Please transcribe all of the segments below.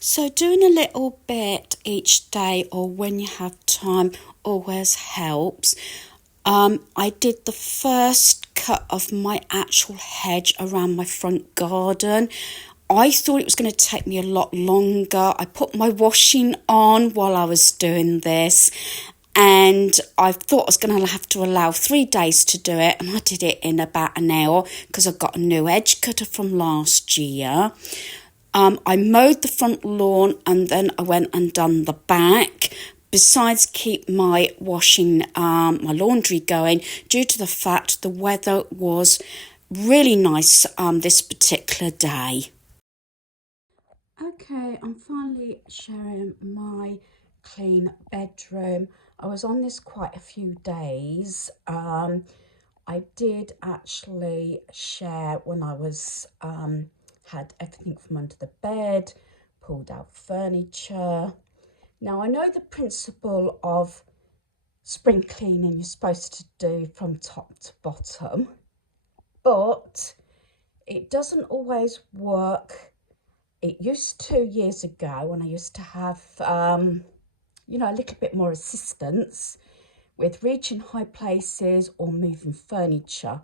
So doing a little bit each day or when you have time always helps. I did the first cut of my actual hedge around my front garden. I thought it was going to take me a lot longer. I put my washing on while I was doing this, and I thought I was going to have to allow 3 days to do it, and I did it in about an hour because I got a new edge cutter from last year. I mowed the front lawn and then I went and done the back. Besides, keep my washing, my laundry going due to the fact the weather was really nice this particular day. Okay, I'm finally sharing my clean bedroom. I was on this quite a few days. I did actually share when I was had everything from under the bed, pulled out furniture. Now I know the principle of spring cleaning you're supposed to do from top to bottom, but it doesn't always work. It used to years ago when I used to have, you know, a little bit more assistance with reaching high places or moving furniture.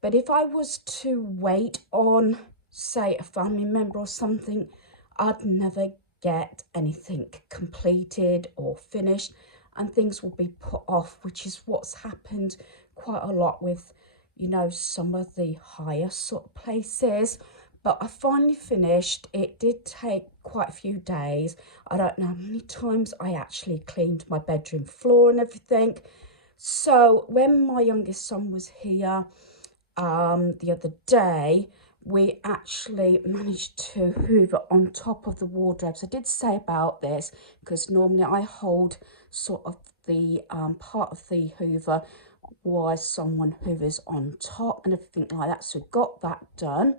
But if I was to wait on, say, a family member or something, I'd never get anything completed or finished, and things will be put off, which is what's happened quite a lot with, you know, some of the higher sort of places. But I finally finished. It did take quite a few days. I don't know how many times I actually cleaned my bedroom floor and everything. So when my youngest son was here the other day, we actually managed to hoover on top of the wardrobes. I did say about this because normally I hold sort of the part of the hoover while someone hoovers on top and everything like that. So got that done.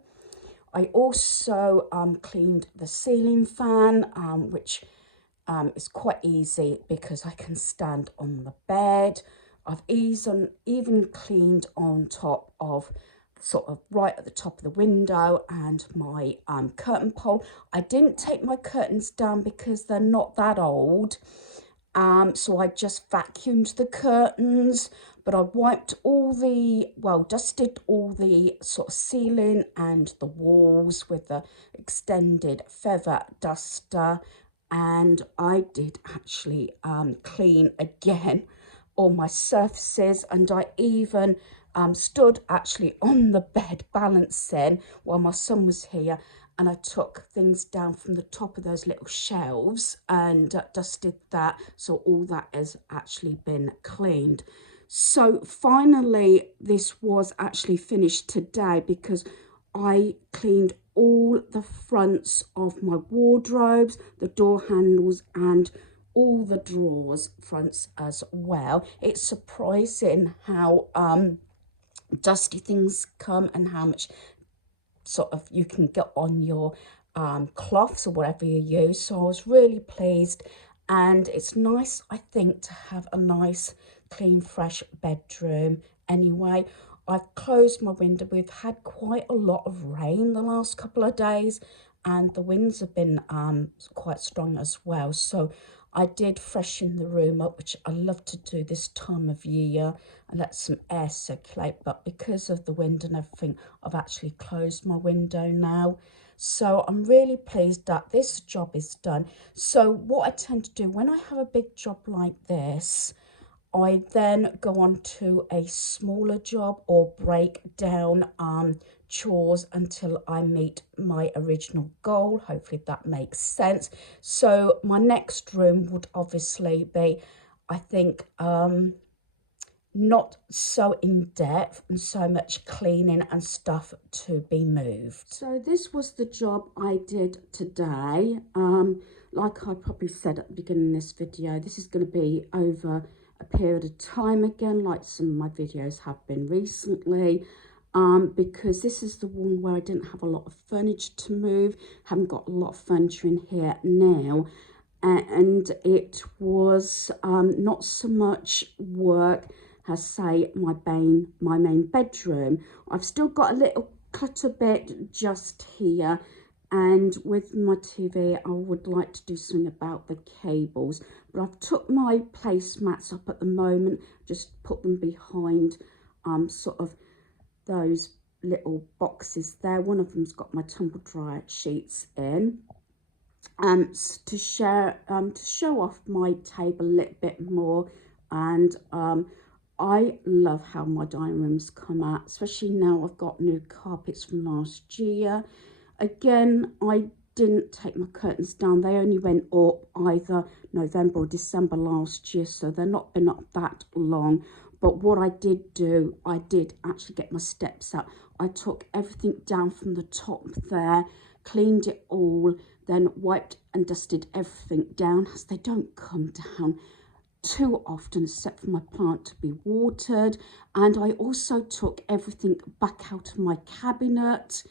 I also cleaned the ceiling fan, which is quite easy because I can stand on the bed. I've even cleaned on top of sort of right at the top of the window and my curtain pole. I didn't take my curtains down because they're not that old. So I just vacuumed the curtains, but I wiped dusted all the sort of ceiling and the walls with the extended feather duster. And I did actually clean again all my surfaces, and I even stood actually on the bed balancing while my son was here, and I took things down from the top of those little shelves and dusted that, so all that has actually been cleaned. So finally this was actually finished today because I cleaned all the fronts of my wardrobes, the door handles and all the drawers fronts as well. It's surprising how dusty things come and how much sort of you can get on your cloths or whatever you use. So I was really pleased, and it's nice, I think, to have a nice clean fresh bedroom. Anyway, I've closed my window. We've had quite a lot of rain the last couple of days and the winds have been quite strong as well, so I did freshen the room up, which I love to do this time of year, and let some air circulate. But because of the wind and everything, I've actually closed my window now. So I'm really pleased that this job is done. So what I tend to do when I have a big job like this, I then go on to a smaller job or break down chores until I meet my original goal. Hopefully that makes sense. So my next room would obviously be, I think, not so in depth and so much cleaning and stuff to be moved. So this was the job I did today. Like I probably said at the beginning of this video, this is going to be over a period of time again, like some of my videos have been recently, because this is the one where I didn't have a lot of furniture to move, haven't got a lot of furniture in here now, and it was not so much work as, say, my main bedroom. I've still got a little clutter bit just here, And with my TV, I would like to do something about the cables. But I've took my placemats up at the moment, just put them behind sort of those little boxes there. One of them's got my tumble dryer sheets in. To show off my table a little bit more. And I love how my dining room's come out, especially now I've got new carpets from last year. Again, I didn't take my curtains down. They only went up either November or December last year, so they're not been up that long. But what I did do, I did actually get my steps up. I took everything down from the top there, cleaned it all, then wiped and dusted everything down, as they don't come down too often except for my plant to be watered. And I also took everything back out of my cabinet.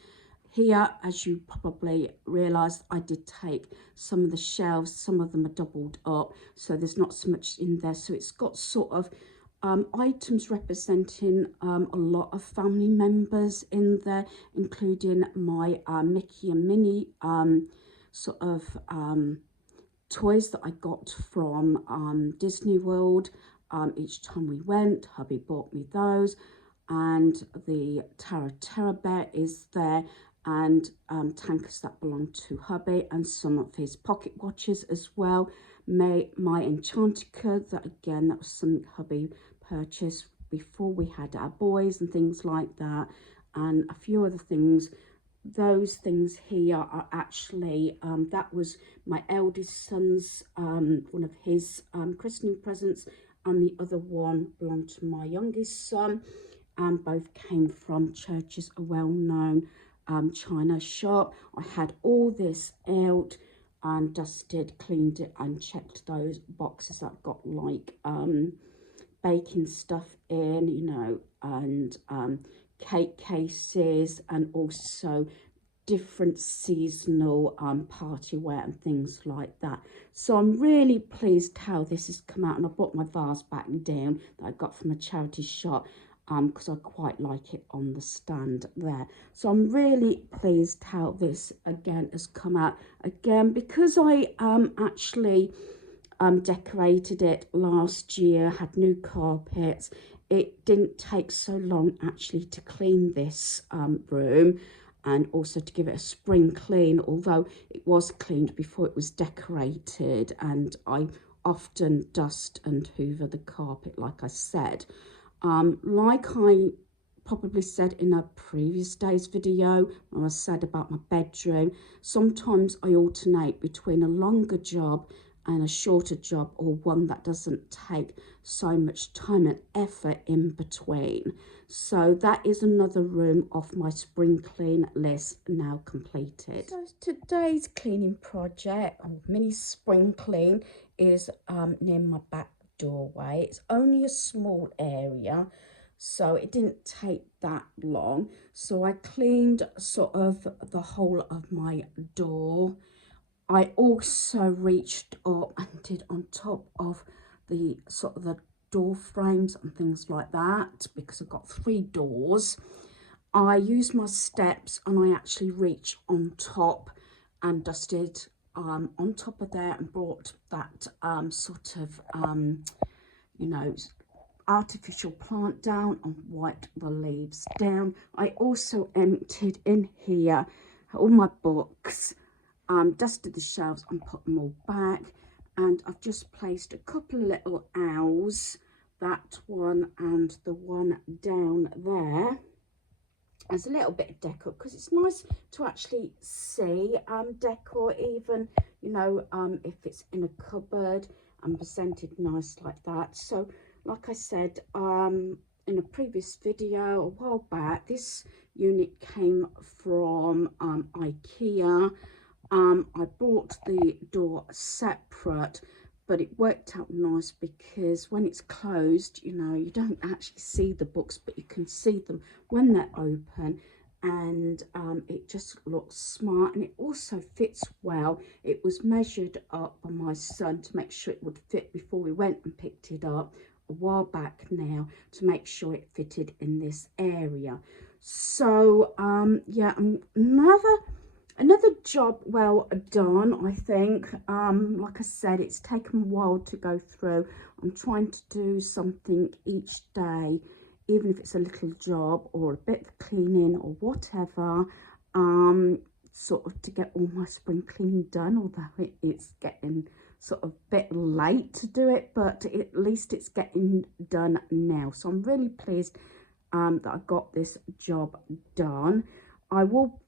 Here, as you probably realised, I did take some of the shelves. Some of them are doubled up, so there's not so much in there. So it's got sort of items representing a lot of family members in there, including my Mickey and Minnie sort of toys that I got from Disney World. Each time we went, hubby bought me those. And the Terra Bear is there, and tankers that belong to hubby, and some of his pocket watches as well. My Enchantica, that again, that was something hubby purchased before we had our boys and things like that, and a few other things. Those things here are actually, that was my eldest son's, one of his christening presents, and the other one belonged to my youngest son, and both came from Church's, a well-known China shop. I had all this out and dusted, cleaned it, and checked those boxes that got like baking stuff in, you know, and cake cases, and also different seasonal party wear and things like that. So I'm really pleased how this has come out, and I brought my vase back down that I got from a charity shop because I quite like it on the stand there. So I'm really pleased how this again has come out. Again, because I actually decorated it last year, had new carpets, it didn't take so long actually to clean this room, and also to give it a spring clean, although it was cleaned before it was decorated. And I often dust and hoover the carpet, like I said. Like I probably said in a previous day's video, when I said about my bedroom, sometimes I alternate between a longer job and a shorter job, or one that doesn't take so much time and effort in between. So that is another room off my spring clean list now completed. So today's cleaning project, or mini spring clean, is near my back doorway. It's only a small area, so it didn't take that long. So I cleaned sort of the whole of my door. I also reached up and did on top of the sort of the door frames and things like that, because I've got 3 doors. I used my steps and I actually reached on top and dusted on top of there, and brought that sort of you know, artificial plant down and wiped the leaves down. I also emptied in here all my books, dusted the shelves and put them all back, and I've just placed a couple of little owls, that one and the one down there, as a little bit of decor, because it's nice to actually see decor, even, you know, if it's in a cupboard and presented nice like that. So like I said in a previous video a while back, this unit came from IKEA. I bought the door separate, but it worked out nice because when it's closed, you know, you don't actually see the books, but you can see them when they're open, and it just looks smart, and it also fits well. It was measured up by my son to make sure it would fit before we went and picked it up a while back now, to make sure it fitted in this area. So yeah, another Another job well done, I think. Like I said, it's taken a while to go through. I'm trying to do something each day, even if it's a little job or a bit of cleaning or whatever, sort of to get all my spring cleaning done, although it's getting sort of a bit late to do it, but at least it's getting done now. So I'm really pleased that I got this job done. I will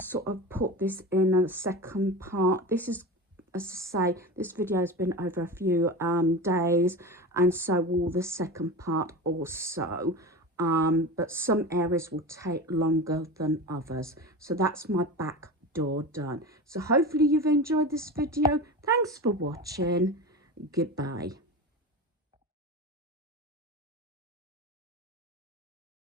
sort of put this in a second part. This is, as I say, this video has been over a few days, and so will the second part also. But some areas will take longer than others. So that's my back door done. So hopefully you've enjoyed this video. Thanks for watching. Goodbye.